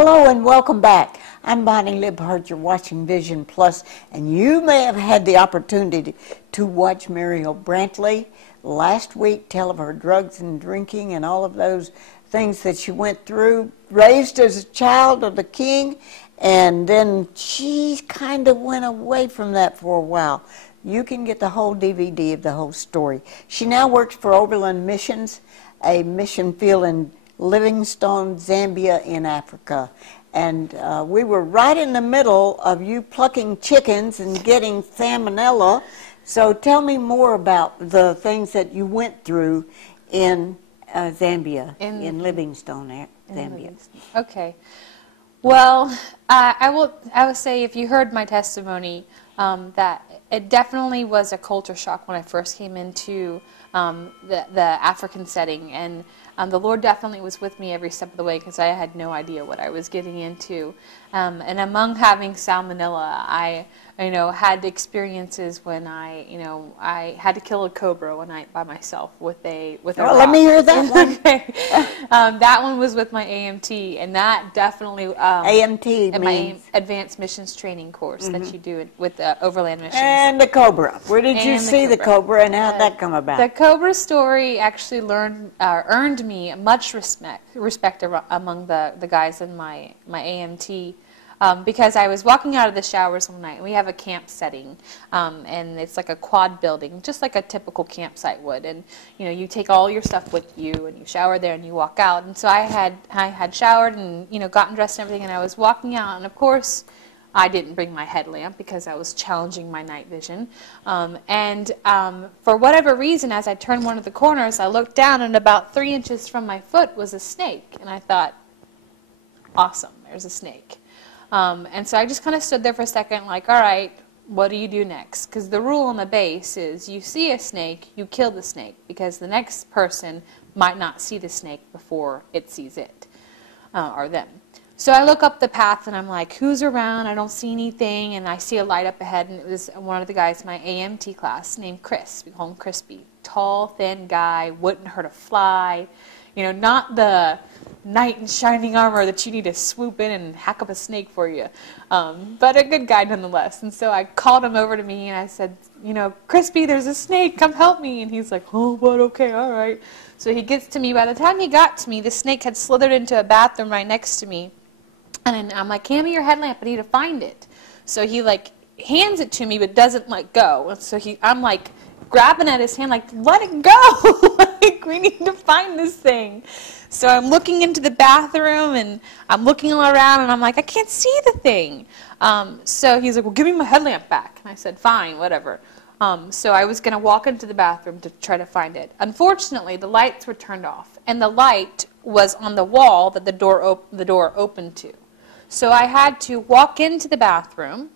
Hello and welcome back. I'm Bonnie Libhart. You're watching Vision Plus, and you may have had the opportunity to watch Mariel Brantley last week tell of her drugs and drinking and all of those things that she went through, raised as a child of the king, and then she kind of went away from that for a while. You can get the whole DVD of the whole story. She now works for Overland Missions, a mission field in Livingstone, Zambia in Africa. And we were right in the middle of you plucking chickens and getting salmonella. So tell me more about the things that you went through in Zambia, in Livingstone, Zambia. Okay. Well, I will say, if you heard my testimony, that it definitely was a culture shock when I first came into the African setting, and the Lord definitely was with me every step of the way because I had no idea what I was getting into. And among having salmonella, I had experiences when I had to kill a cobra one night by myself with a rock. Let me hear that one. Okay. That one was with my AMT, and that definitely AMT my means advanced missions training course that you do with Overland Missions. And the cobra. Where did you see the cobra, and how did that come about? The cobra story actually earned me much respect among the guys in my AMT. Because I was walking out of the showers one night, and we have a camp setting, and it's like a quad building, just like a typical campsite would. And you take all your stuff with you, and you shower there, and you walk out. And so I had showered and gotten dressed and everything, and I was walking out, and of course I didn't bring my headlamp because I was challenging my night vision. For whatever reason, as I turned one of the corners, I looked down, and about 3 inches from my foot was a snake, and I thought, awesome, there's a snake. And so I just kind of stood there for a second like, all right, what do you do next? Because the rule on the base is you see a snake, you kill the snake, because the next person might not see the snake before it sees it, or them. So I look up the path, and I'm like, who's around? I don't see anything, and I see a light up ahead, and it was one of the guys in my AMT class named Chris. We call him Crispy. Tall, thin guy, wouldn't hurt a fly. Not the knight in shining armor that you need to swoop in and hack up a snake for you, but a good guy nonetheless. And so I called him over to me, and I said, Crispy, there's a snake, come help me. And he's like, oh, but okay, all right. So he gets to me. By the time he got to me, the snake had slithered into a bathroom right next to me. And I'm like, hand me your headlamp, I need to find it. So he hands it to me, but doesn't let go. And so I'm like grabbing at his hand, like, let it go. We need to find this thing. So I'm looking into the bathroom, and I'm looking all around, and I'm like, I can't see the thing. So he's like, well, give me my headlamp back. And I said, fine, whatever. So I was going to walk into the bathroom to try to find it. Unfortunately, the lights were turned off, and the light was on the wall that the door opened to. So I had to walk into the bathroom,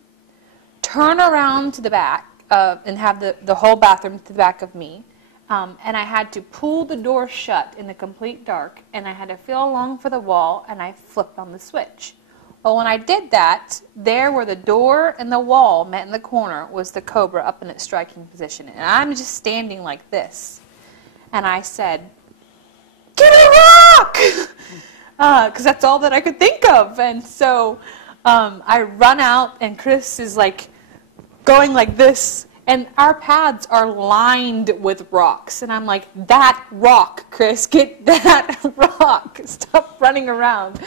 turn around to the back, and have the whole bathroom to the back of me. And I had to pull the door shut in the complete dark, and I had to feel along for the wall, and I flipped on the switch. Well, when I did that, there where the door and the wall met in the corner was the cobra up in its striking position. And I'm just standing like this. And I said, give me a rock! Because that's all that I could think of. And so I run out, and Chris is going like this. And our paths are lined with rocks. And I'm like, that rock, Chris, get that rock. Stop running around.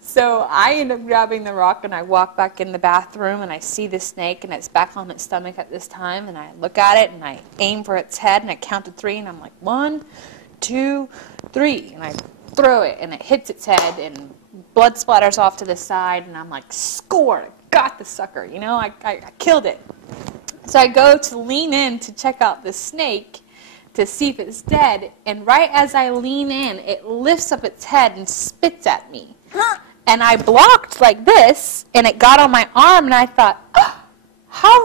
So I end up grabbing the rock, and I walk back in the bathroom, and I see the snake, and it's back on its stomach at this time. And I look at it, and I aim for its head, and I count to 3, and I'm like, 1, 2, 3. And I throw it, and it hits its head, and blood splatters off to the side. And I'm like, score, got the sucker. I killed it. So I go to lean in to check out the snake to see if it's dead, and right as I lean in, it lifts up its head and spits at me. And I blocked like this, and it got on my arm, and I thought, oh, how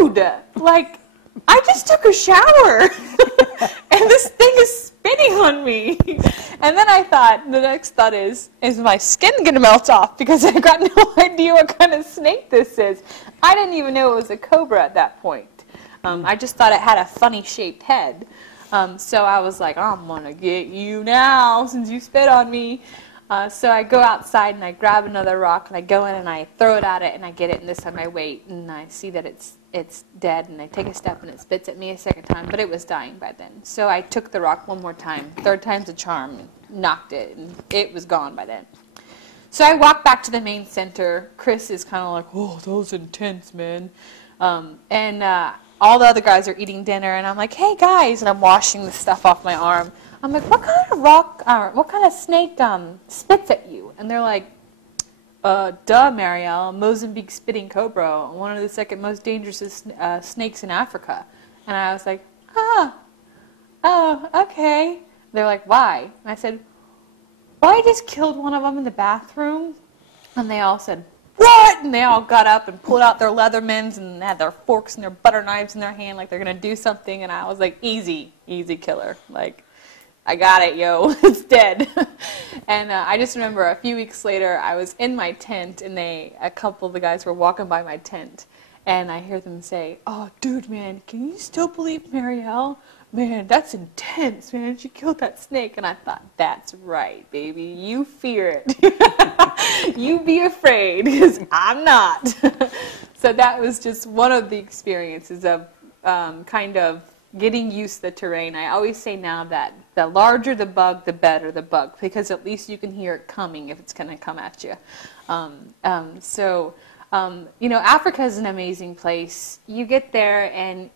rude! I just took a shower, and this thing is spitting on me. And then I thought, the next thought is my skin going to melt off? Because I got no idea what kind of snake this is. I didn't even know it was a cobra at that point. I just thought it had a funny shaped head. So I was like, I'm going to get you now since you spit on me. So I go outside and I grab another rock and I go in and I throw it at it and I get it, and this time I wait and I see that it's dead, and I take a step and it spits at me a second time, but it was dying by then. So I took the rock one more time, third time's a charm, knocked it, and it was gone by then. So I walk back to the main center. Chris is kind of like, oh, that was intense, man. And all the other guys are eating dinner, and I'm like, hey, guys, and I'm washing the stuff off my arm. I'm like, what kind of rock, what kind of snake spits at you? And they're like, duh, Mariel, Mozambique spitting cobra, one of the second most dangerous snakes in Africa. And I was like, oh, okay. They're like, why? And I said, well, I just killed one of them in the bathroom. And they all said, what? And they all got up and pulled out their Leathermans and had their forks and their butter knives in their hand like they're going to do something. And I was like, easy killer. Like, I got it, yo. It's dead. And I just remember a few weeks later, I was in my tent, and a couple of the guys were walking by my tent. And I hear them say, oh, dude, man, can you still believe Mariel? Man, that's intense, man. She killed that snake. And I thought, that's right, baby. You fear it. You be afraid, because I'm not. So that was just one of the experiences of kind of getting used to the terrain. I always say now that the larger the bug, the better the bug, because at least you can hear it coming if it's going to come at you. Africa is an amazing place. You get there, and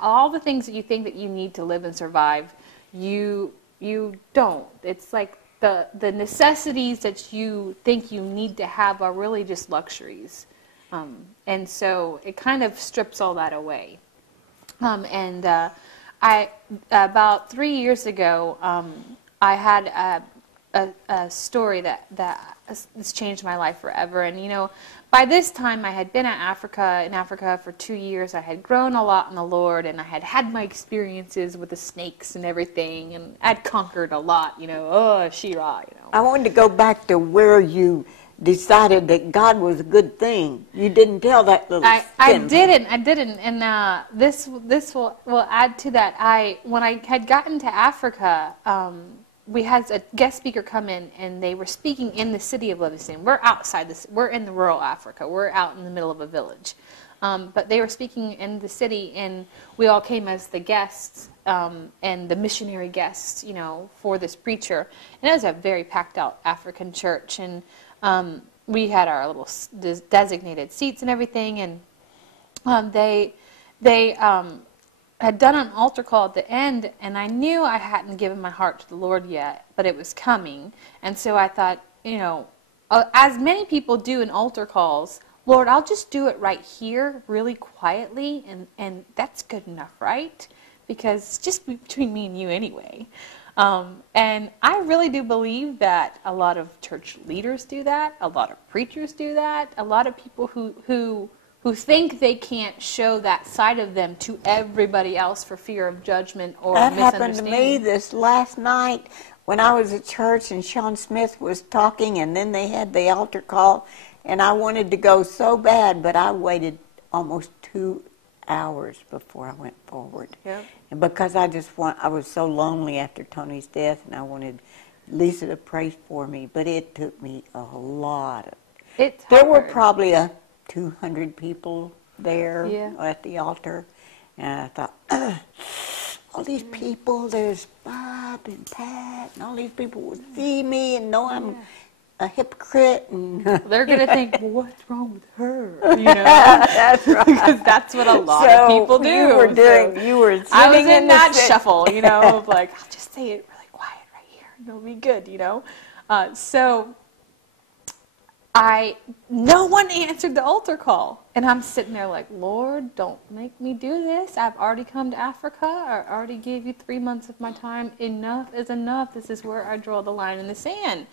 all the things that you think that you need to live and survive, you don't. It's like the necessities that you think you need to have are really just luxuries. And so it kind of strips all that away. I about 3 years ago, I had a story that has changed my life forever. And by this time I had been in Africa for 2 years. I had grown a lot in the Lord, and I had had my experiences with the snakes and everything, and I'd conquered a lot. Shira. I wanted to go back to where you decided that God was a good thing. You didn't tell that little I didn't, and this will add to that. When I had gotten to Africa, we had a guest speaker come in, and they were speaking in the city of Livingston. We're outside this. We're in the rural Africa. We're out in the middle of a village, but they were speaking in the city, and we all came as the guests and the missionary guests, for this preacher. And it was a very packed out African church, and we had our little designated seats and everything, and they had done an altar call at the end, and I knew I hadn't given my heart to the Lord yet, but it was coming. And so I thought, as many people do in altar calls, Lord, I'll just do it right here, really quietly, and that's good enough, right? Because it's just between me and you anyway. And I really do believe that a lot of church leaders do that, a lot of preachers do that, a lot of people who think they can't show that side of them to everybody else for fear of judgment or misunderstanding. That happened to me this last night when I was at church and Sean Smith was talking, and then they had the altar call, and I wanted to go so bad, but I waited almost 2 hours before I went forward. Yep. And because I was so lonely after Tony's death, and I wanted Lisa to pray for me, but it took me a lot. There were probably 200 people there at the altar, and I thought, all these people, there's Bob and Pat, and all these people will see me and know I'm a hypocrite, and they're going to think, well, what's wrong with her? That's right. Because that's what a lot of people do. You were sitting I was in that shuffle, of like, I'll just say it really quiet right here, and it'll be good, So no one answered the altar call, and I'm sitting there like, Lord, don't make me do this. I've already come to Africa. I already gave you 3 months of my time. Enough is enough. This is where I draw the line in the sand.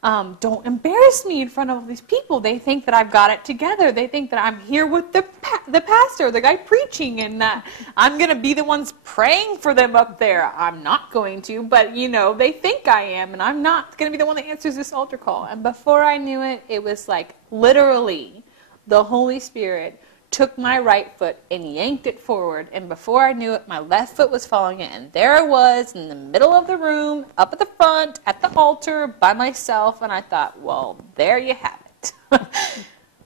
Don't embarrass me in front of all these people. They think that I've got it together. They think that I'm here with the pastor, the guy preaching, and that I'm going to be the ones praying for them up there. I'm not going to, but, they think I am, and I'm not going to be the one that answers this altar call. And before I knew it, it was like literally the Holy Spirit took my right foot and yanked it forward, and before I knew it, my left foot was following it, and there I was in the middle of the room, up at the front, at the altar, by myself, and I thought, well, there you have it.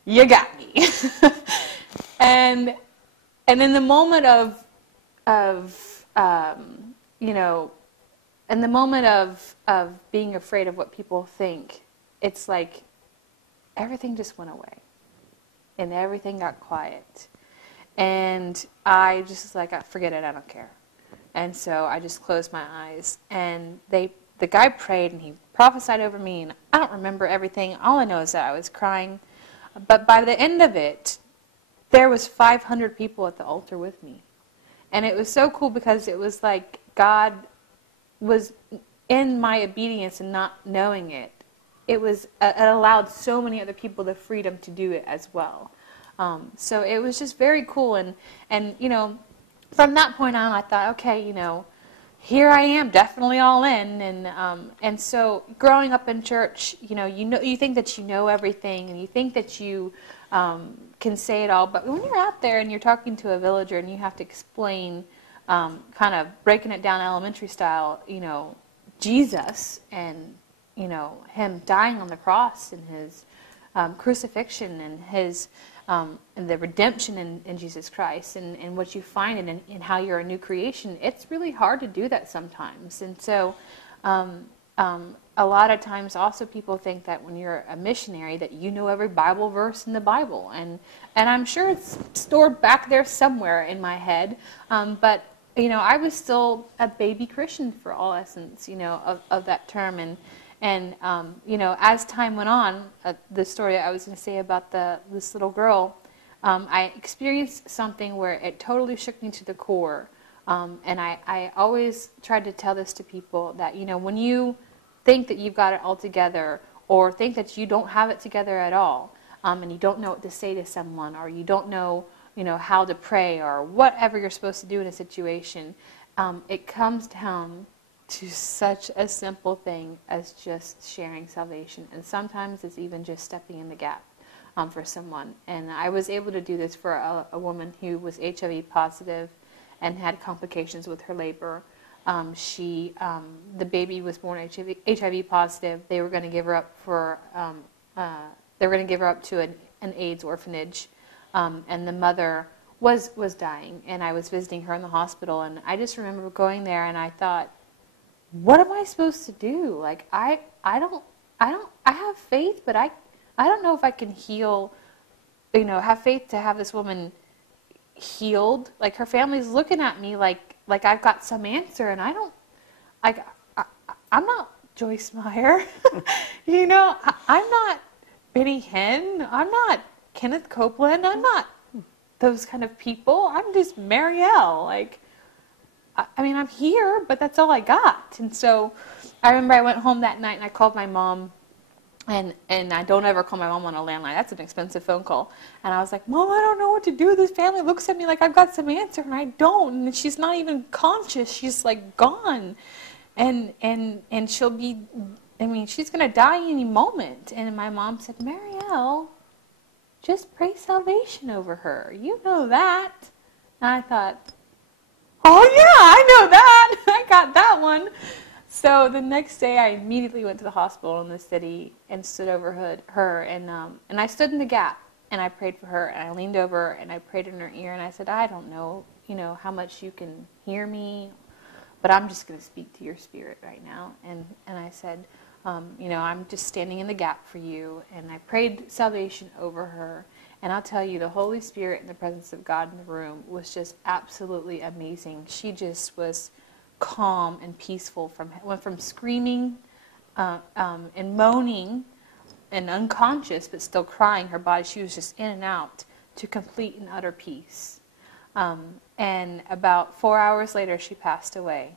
You got me. and in the moment of in the moment of being afraid of what people think, it's like everything just went away. And everything got quiet. And I just was like, forget it, I don't care. And so I just closed my eyes. And the guy prayed, and he prophesied over me, and I don't remember everything. All I know is that I was crying. But by the end of it, there was 500 people at the altar with me. And it was so cool because it was like God was in my obedience and not knowing it. It allowed so many other people the freedom to do it as well. So it was just very cool. And from that point on, I thought, okay, here I am, definitely all in. And so growing up in church, you think that you know everything, and you think that you can say it all. But when you're out there and you're talking to a villager and you have to explain, kind of breaking it down elementary style, Jesus and him dying on the cross and his crucifixion and his and the redemption in Jesus Christ and what you find in how you're a new creation, it's really hard to do that sometimes. And so a lot of times also people think that when you're a missionary that you know every Bible verse in the Bible. And I'm sure it's stored back there somewhere in my head. But I was still a baby Christian for all essence, of that term. And as time went on, the story I was going to say about this little girl, I experienced something where it totally shook me to the core. And I always tried to tell this to people that, when you think that you've got it all together or think that you don't have it together at all, and you don't know what to say to someone, or you don't know, how to pray, or whatever you're supposed to do in a situation, it comes down to such a simple thing as just sharing salvation. And sometimes it's even just stepping in the gap for someone. And I was able to do this for a woman who was HIV positive and had complications with her labor. The baby was born HIV positive. They were going to give her up to an AIDS orphanage, and the mother was dying. And I was visiting her in the hospital, and I just remember going there, and I thought, what am I supposed to do? Like, I have faith, but I don't know if I can heal, have faith to have this woman healed. Like, her family's looking at me like I've got some answer, and I'm not Joyce Meyer. I'm not Benny Hinn. I'm not Kenneth Copeland. I'm not those kind of people. I'm just Mariel. I'm here, but that's all I got. And so I remember I went home that night and I called my mom, and I don't ever call my mom on a landline. That's an expensive phone call. And I was like, Mom, I don't know what to do. This family looks at me like I've got some answer, and I don't. And she's not even conscious. She's like gone. And she'll be, she's going to die any moment. And my mom said, Mariel, just pray salvation over her. You know that. And I thought, oh yeah, I know that. I got that one. So the next day, I immediately went to the hospital in the city and stood over her, and I stood in the gap, and I prayed for her, and I leaned over, and I prayed in her ear, and I said, I don't know, how much you can hear me, but I'm just going to speak to your spirit right now. And I said, I'm just standing in the gap for you, and I prayed salvation over her. And I'll tell you, the Holy Spirit and the presence of God in the room was just absolutely amazing. She just was calm and peaceful. Went from screaming and moaning and unconscious, but still crying her body. She was just in and out, to complete and utter peace. And about 4 hours later, she passed away.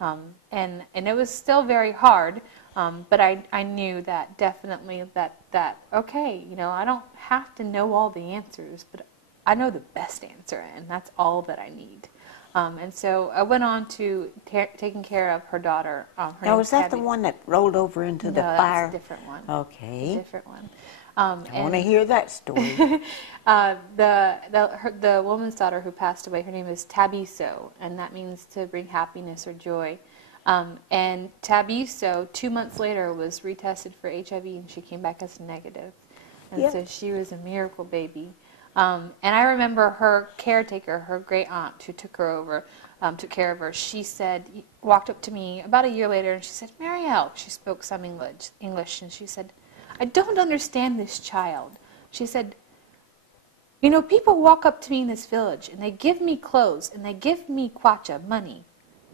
And it was still very hard, but I knew that definitely that okay, I don't have to know all the answers, but I know the best answer, and that's all that I need. And so I went on to taking care of her daughter. Her Now, name's was that the Tabby. one that rolled over into the No, fire? that's a different one. Okay. A different one. I want to hear that story. The woman's daughter who passed away, her name is Tabiso, and that means to bring happiness or joy. And Tabiso, 2 months later, was retested for HIV, and she came back as negative. And so she was a miracle baby. And I remember her caretaker, her great aunt, who took her over, took care of her. She said, walked up to me about a year later, and she said, "Mariel," she spoke some English, and she said, "I don't understand this child." She said, "You know, people walk up to me in this village, and they give me clothes, and they give me kwacha, money,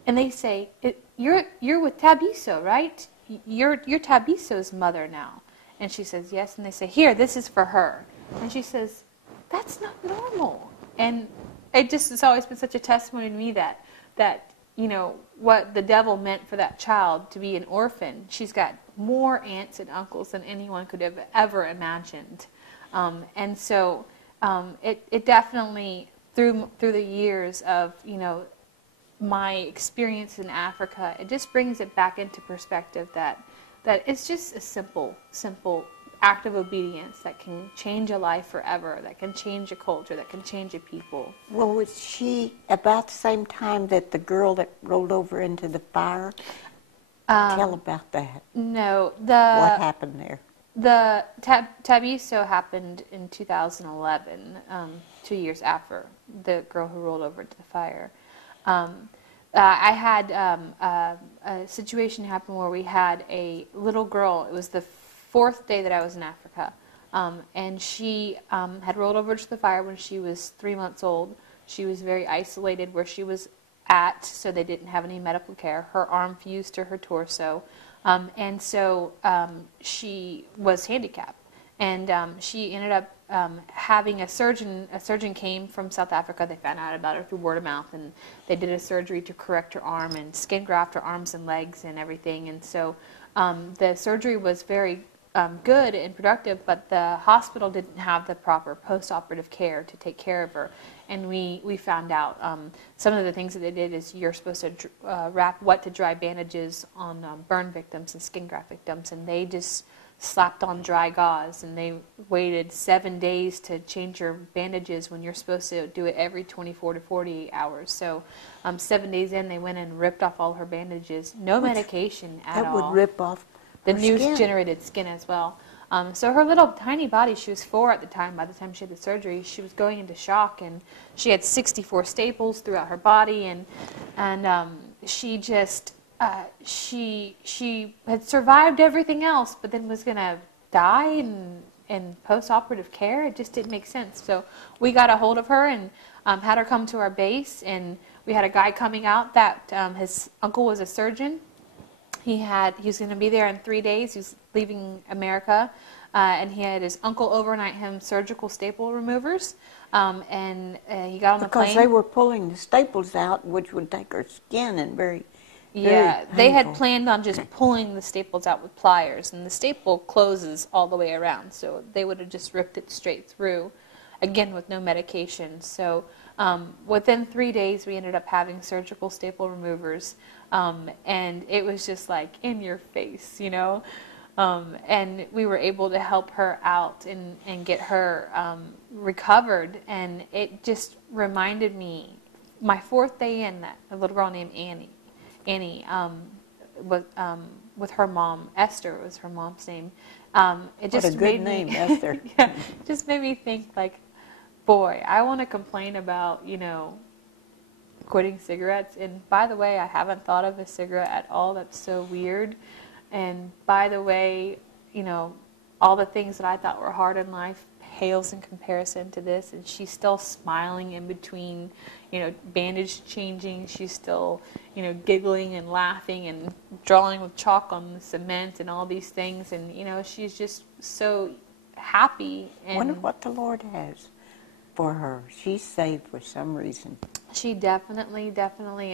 and they say, you're with Tabiso, right? You're Tabiso's mother now." And she says, "Yes." And they say, "Here, this is for her." And she says, "That's not normal." And it's always been such a testimony to me that you know, what the devil meant for that child to be an orphan. She's got more aunts and uncles than anyone could have ever imagined. And so it definitely, through the years of, you know, my experience in Africa, it just brings it back into perspective that it's just a simple act of obedience that can change a life forever, that can change a culture, that can change a people. Well, was she about the same time that the girl that rolled over into the fire? Tell about that. No, what happened there? The Tabiso happened in 2011, 2 years after the girl who rolled over into the fire. I had a situation happen where we had a little girl. It was the fourth day that I was in Africa, and she had rolled over to the fire when she was 3 months old. She was very isolated where she was at, so they didn't have any medical care. Her arm fused to her torso, and so she was handicapped. And she ended up having a surgeon. A surgeon came from South Africa. They found out about her through word of mouth, and they did a surgery to correct her arm and skin graft her arms and legs and everything. And so the surgery was very good and productive, but the hospital didn't have the proper post-operative care to take care of her. And we found out some of the things that they did is you're supposed to wrap wet to dry bandages on burn victims and skin graft victims, and they just slapped on dry gauze, and they waited 7 days to change your bandages when you're supposed to do it every 24 to 48 hours. So 7 days in, they went and ripped off all her bandages. No medication at all. That would rip off the her new-generated skin as well. So her little tiny body, she was 4 at the time, by the time she had the surgery, she was going into shock, and she had 64 staples throughout her body, and she just... she had survived everything else, but then was going to die in post-operative care. It just didn't make sense. So we got a hold of her and had her come to our base, and we had a guy coming out that his uncle was a surgeon. He was going to be there in 3 days. He was leaving America, and he had his uncle overnight him surgical staple removers, and he got on the plane. Because they were pulling the staples out, which would take her skin and very they had planned on just pulling the staples out with pliers, and the staple closes all the way around, so they would have just ripped it straight through, again with no medication. So within 3 days, we ended up having surgical staple removers, and it was just like in your face, you know. And we were able to help her out and get her recovered, and it just reminded me, my 4th day in, that a little girl named Annie was with her mom. Esther was her mom's name. It just what a good name, Esther. Yeah, just made me think, like, boy, I want to complain about, you know, quitting cigarettes. And by the way, I haven't thought of a cigarette at all. That's so weird. And by the way, you know, all the things that I thought were hard in life pales in comparison to this, and she's still smiling in between, you know, bandage changing. She's still, you know, giggling and laughing and drawing with chalk on the cement and all these things, and, you know, she's just so happy. And wonder what the Lord has for her. She's saved for some reason. She definitely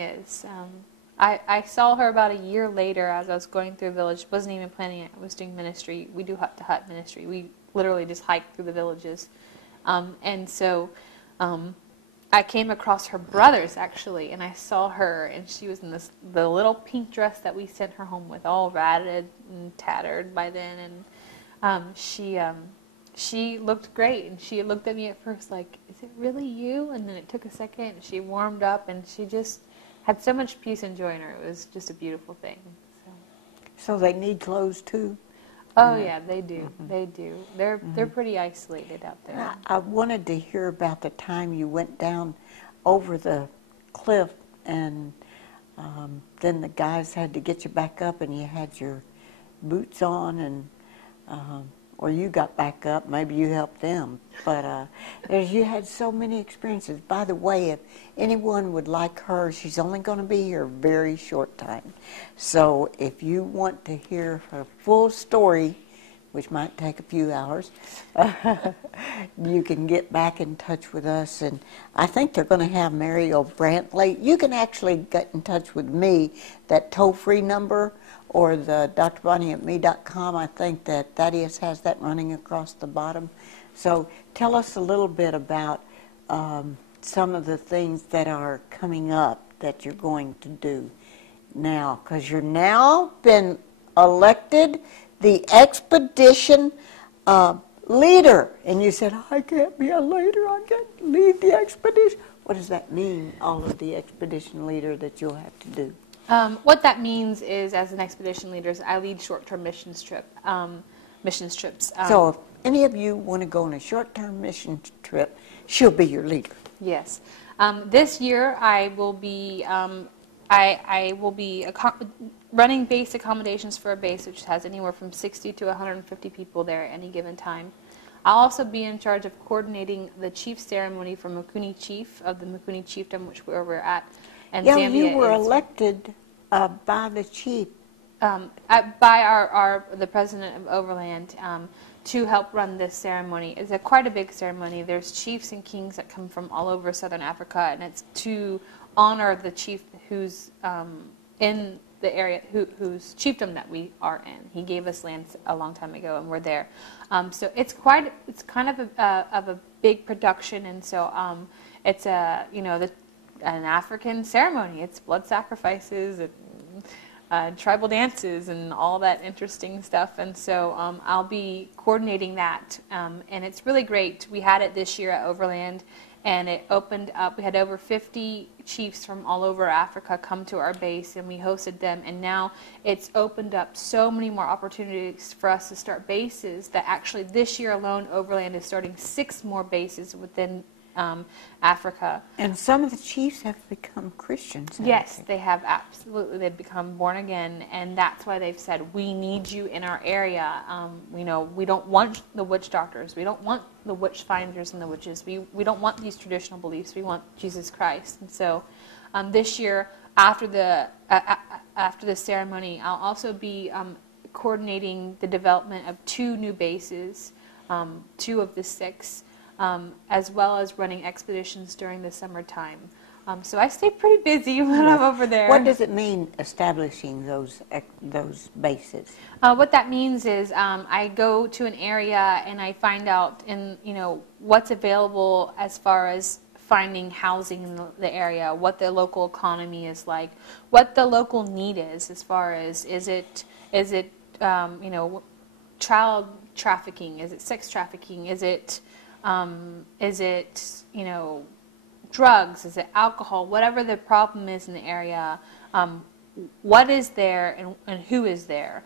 is. I saw her about a year later as I was going through a village. Wasn't even planning it. I was doing ministry. We do hut-to-hut ministry. We literally just hike through the villages. And so I came across her brothers, actually, and I saw her, and she was in the little pink dress that we sent her home with, all ratted and tattered by then, and she looked great, and she looked at me at first like, is it really you? And then it took a second, and she warmed up, and she just had so much peace and joy in her. It was just a beautiful thing. So they need clothes too? Oh yeah, they do. They do. They're pretty isolated out there. I wanted to hear about the time you went down over the cliff, and then the guys had to get you back up, and you had your boots on, and or you got back up. Maybe you helped them, but you had so many experiences. By the way, if anyone would like her, she's only going to be here a very short time. So if you want to hear her full story, which might take a few hours, you can get back in touch with us. And I think they're going to have Mariel Brantley. You can actually get in touch with me, that toll-free number, or the drbonnie@me.com. I think that Thaddeus has that running across the bottom. So tell us a little bit about some of the things that are coming up that you're going to do now, because you're now been elected the expedition leader. And you said, I can't be a leader, I can't lead the expedition. What does that mean, all of the expedition leader that you'll have to do? What that means is, as an expedition leader, I lead short-term missions trips. So if any of you want to go on a short-term mission trip, she'll be your leader. Yes. This year, I will be running base accommodations for a base which has anywhere from 60 to 150 people there at any given time. I'll also be in charge of coordinating the chief ceremony for Mikuni Chief of the Mikuni Chiefdom, where we're at. And Yeah, Zambia you were elected by the chief. By the president of Overland to help run this ceremony. It's quite a big ceremony. There's chiefs and kings that come from all over southern Africa, and it's to honor the chief who's in the area, whose chiefdom that we are in. He gave us land a long time ago, and we're there. So it's kind of a big production, and so it's an African ceremony. It's blood sacrifices and tribal dances and all that interesting stuff. And so I'll be coordinating that. And it's really great. We had it this year at Overland, and it opened up. We had over 50 chiefs from all over Africa come to our base, and we hosted them. And now it's opened up so many more opportunities for us to start bases that actually this year alone, Overland is starting 6 more bases within Africa. And some of the chiefs have become Christians. Yes, they have, absolutely. They've become born again, and that's why they've said, we need you in our area. We don't want the witch doctors. We don't want the witch finders and the witches. We don't want these traditional beliefs. We want Jesus Christ. And so this year, after the ceremony, I'll also be coordinating the development of 2 new bases, 2 of the 6, as well as running expeditions during the summertime. So I stay pretty busy when I'm over there. What does it mean, establishing those bases? What that means is I go to an area and I find out what's available as far as finding housing in the area, what the local economy is like, what the local need is as far as is it child trafficking, is it sex trafficking, is it drugs, is it alcohol, whatever the problem is in the area, what is there and who is there.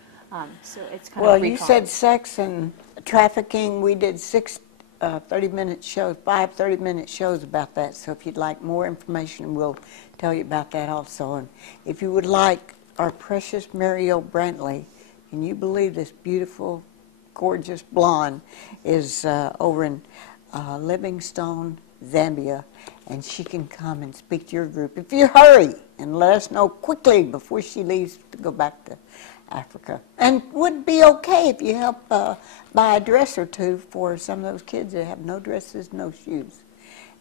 So it's kind of Well, you said sex and trafficking. We did 6 30-minute shows, 5 30-minute shows about that. So if you'd like more information, we'll tell you about that also. And if you would like our precious Mariel Brantley, can you believe this beautiful, gorgeous blonde is over in Livingstone, Zambia, and she can come and speak to your group if you hurry and let us know quickly before she leaves to go back to Africa. And would be okay if you help buy a dress or 2 for some of those kids that have no dresses, no shoes.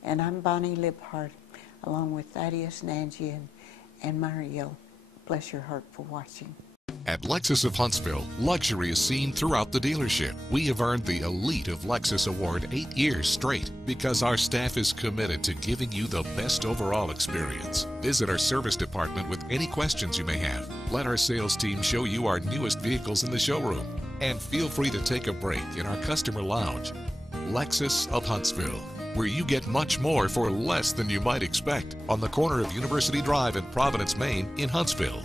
And I'm Bonnie Libhart, along with Thaddeus and Angie and Mariel. Bless your heart for watching. At Lexus of Huntsville, luxury is seen throughout the dealership. We have earned the Elite of Lexus Award 8 years straight because our staff is committed to giving you the best overall experience. Visit our service department with any questions you may have. Let our sales team show you our newest vehicles in the showroom. And feel free to take a break in our customer lounge. Lexus of Huntsville, where you get much more for less than you might expect, on the corner of University Drive and Providence, Maine in Huntsville.